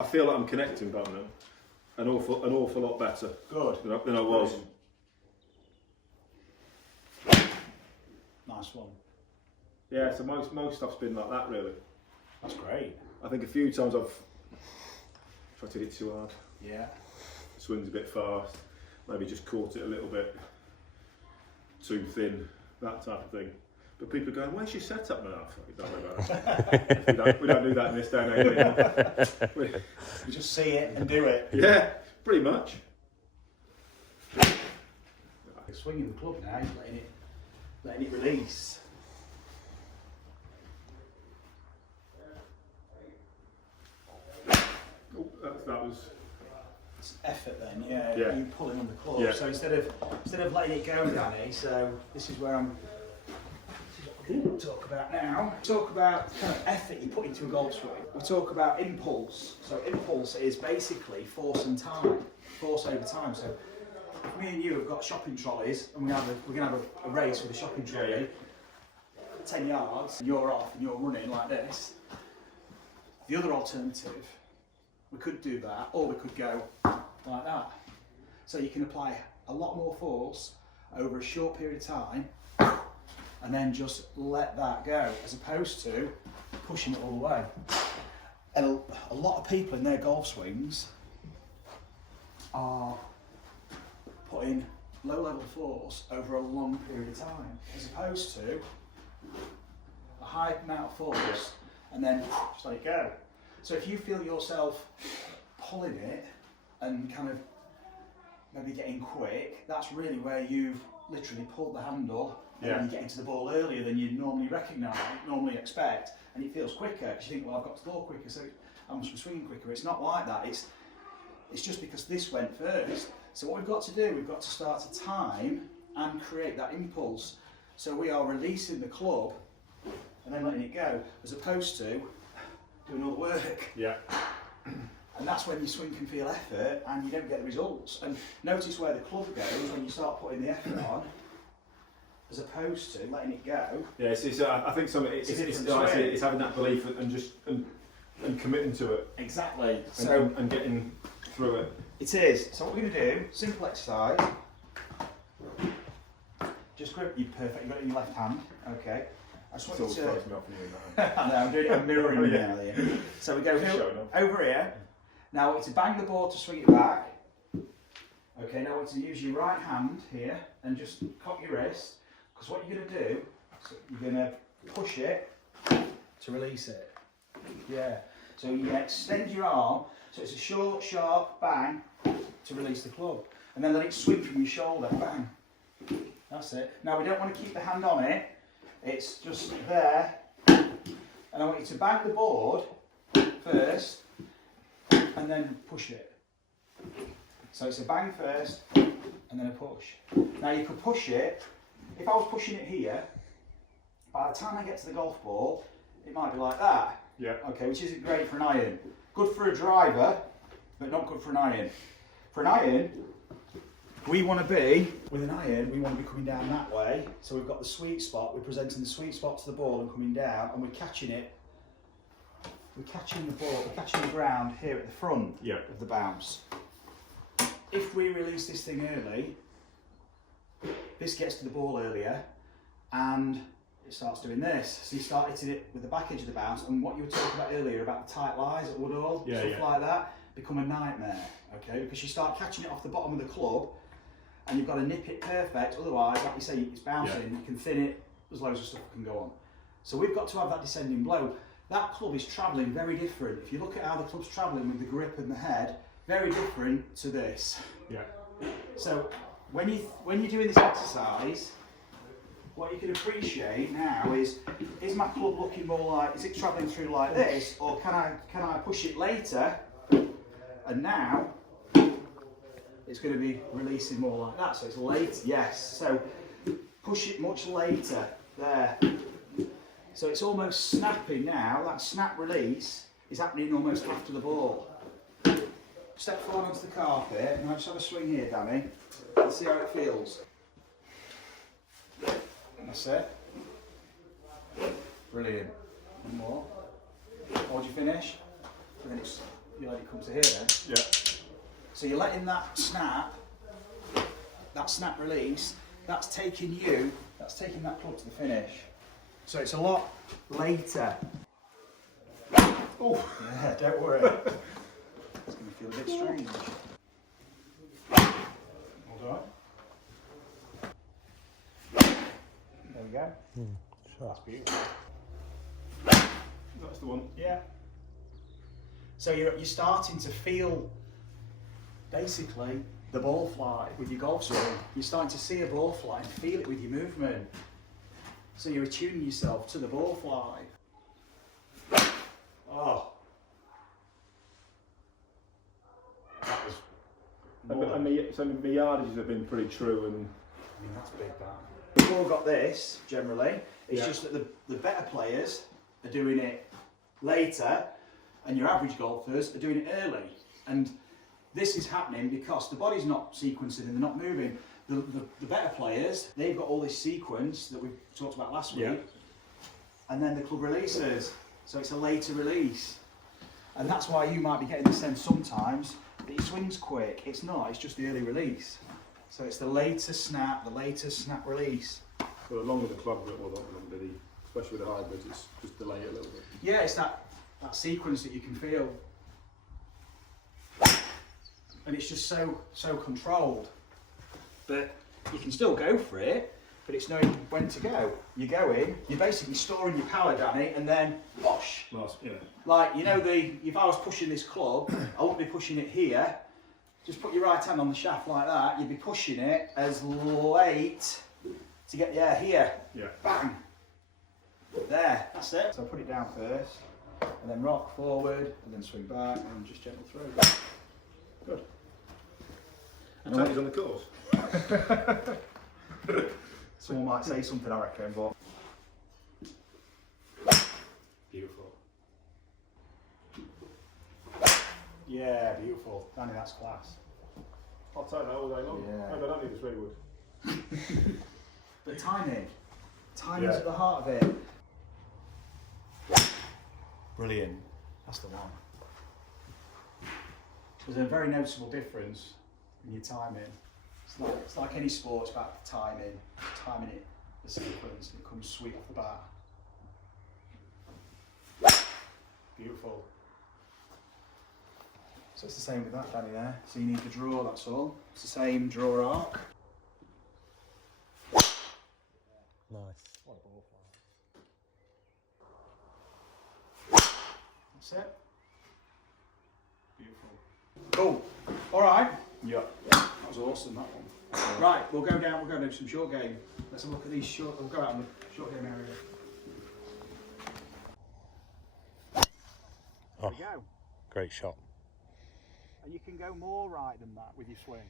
I feel like I'm connecting, Bono, an awful lot better. Good. Than I was. Nice one. Yeah, so most stuff's been like that, really. That's great. I think a few times I've tried to hit it too hard. Yeah. Swings a bit fast, maybe just caught it a little bit too thin, that type of thing. But people are going, where's your setup now? Don't worry about it. we don't do that in this day and age anymore. We just see it and do it. Yeah, pretty much. Swinging the club now, letting it release. Oh, that was. It's effort then, yeah. Yeah. You pulling on the club. Yeah. So instead of letting it go, Danny. So this is where I'm. This is what we're going to talk about now. Talk about the kind of effort you put into a golf swing. We talk about impulse. So impulse is basically force and time, force over time. So if me and you have got shopping trolleys, and we're going to have a race with a shopping trolley. 10 yards, and you're off and you're running like this. The other alternative, we could do that, or we could go like that. So you can apply a lot more force over a short period of time and then just let that go, as opposed to pushing it all the way. And a lot of people in their golf swings are putting low level force over a long period of time, as opposed to a high amount of force and then just let it go. So if you feel yourself pulling it and kind of maybe getting quick, that's really where you've literally pulled the handle and then you get into the ball earlier than you'd normally normally expect, and it feels quicker because you think, well, I've got to throw quicker, so I must be swinging quicker. It's not like that. It's just because this went first. So what we've got to do, we've got to start a time and create that impulse. So we are releasing the club and then letting it go, as opposed to doing all the work. Yeah. And that's when your swing can feel effort and you don't get the results. And notice where the club goes when you start putting the effort on, as opposed to letting it go. Yeah, I think it's having that belief and just and committing to it. Exactly. And getting through it. It is. So what we're going to do, simple exercise. Just grip you perfect. You've got it in your left hand. Okay. I just want you to. Throws me off you. I know, I'm doing it. I'm mirroring you now here. So we go over here. Now I want you to bang the ball to swing it back. Okay. Now I want you to use your right hand here and just cock your wrist, because what you're going to do, so you're going to push it to release it. Yeah. So you extend your arm. So it's a short, sharp bang to release the club, and then let it swing from your shoulder. Bang. That's it. Now we don't want to keep the hand on it. It's just there, and I want you to bang the board first and then push it. So it's a bang first and then a push. Now you could push it, if I was pushing it here, by the time I get to the golf ball, it might be like that. Yeah. Okay, which isn't great for an iron. Good for a driver, but not good for an iron. For an iron, we want to be, with an iron, we want to be coming down that way. So we've got the sweet spot, we're presenting the sweet spot to the ball and coming down, and we're catching it. We're catching the ball, we're catching the ground here at the front of the bounce. If we release this thing early, this gets to the ball earlier, and it starts doing this. So you start hitting it with the back edge of the bounce, and what you were talking about earlier about the tight lies at Woodall, stuff like that, become a nightmare, okay? Because you start catching it off the bottom of the club, and you've got to nip it perfect, otherwise, like you say, it's bouncing, you can thin it, there's loads of stuff that can go on. So we've got to have that descending blow. That club is travelling very different. If you look at how the club's travelling with the grip and the head, very different to this. Yeah. So when you're doing this exercise, what you can appreciate now is my club looking more like, is it travelling through like this, or can I push it later, and now it's going to be releasing more like that, so it's late, yes, so push it much later, there. So it's almost snapping now, that snap release is happening almost after the ball. Step forward onto the carpet, and I'll just have a swing here, Danny, and see how it feels. That's it. Brilliant. One more. How would you finish? Finish. you let it come to here then. Yeah. So you're letting that snap release, that's taking that club to the finish. So it's a lot later. Oh, yeah, don't worry. It's going to feel a bit strange. Hold on. There we go. Sure. That's beautiful. That's the one. Yeah. So you're starting to feel basically the ball fly with your golf swing. You're starting to see a ball fly and feel it with your movement. So you're attuning yourself to the ball fly. Oh. That was more So my yardages have been pretty true, and I mean, that's big, that. We've all got this, generally. It's just that the better players are doing it later, and your average golfers are doing it early. And this is happening because the body's not sequencing and they're not moving. The better players, they've got all this sequence that we talked about last week, and then the club releases. So it's a later release. And that's why you might be getting the sense sometimes that your swing's quick. It's not, it's just the early release. So it's the later snap release. so the longer the club, well, not really, especially with the hybrids, it's just delay it a little bit. Yeah, it's that sequence that you can feel. And it's just so controlled. But you can still go for it, but it's knowing when to go. You go in, you're basically storing your power, Danny, and then whoosh. Like, you know, if I was pushing this club, I wouldn't be pushing it here. Just put your right hand on the shaft like that, you'd be pushing it as late to get the air here. Yeah. Bang. There, that's it. So put it down first, and then rock forward, and then swing back, and just gentle through. Good. And Tony's on the course. Someone might say something, I reckon, but beautiful. Yeah, beautiful. Danny, that's class. I'll take that all day long. Yeah. Maybe I don't need a swing wood. But timing's at the heart of it. Brilliant. That's the one. There's a very noticeable difference in your timing. It's like any sport, it's about timing it, the sequence, it comes sweet off the bat. Beautiful. So it's the same with that, Danny, there. So you need the draw, that's all. It's the same draw arc. Nice. What a ball fly. That's it. Beautiful. Cool. All right. Yeah. That was awesome, that one. Right, we'll go do some short game. Let's have a look at these short, we'll go out in the short game area. Oh, There we go. great shot. And you can go more right than that with your swing.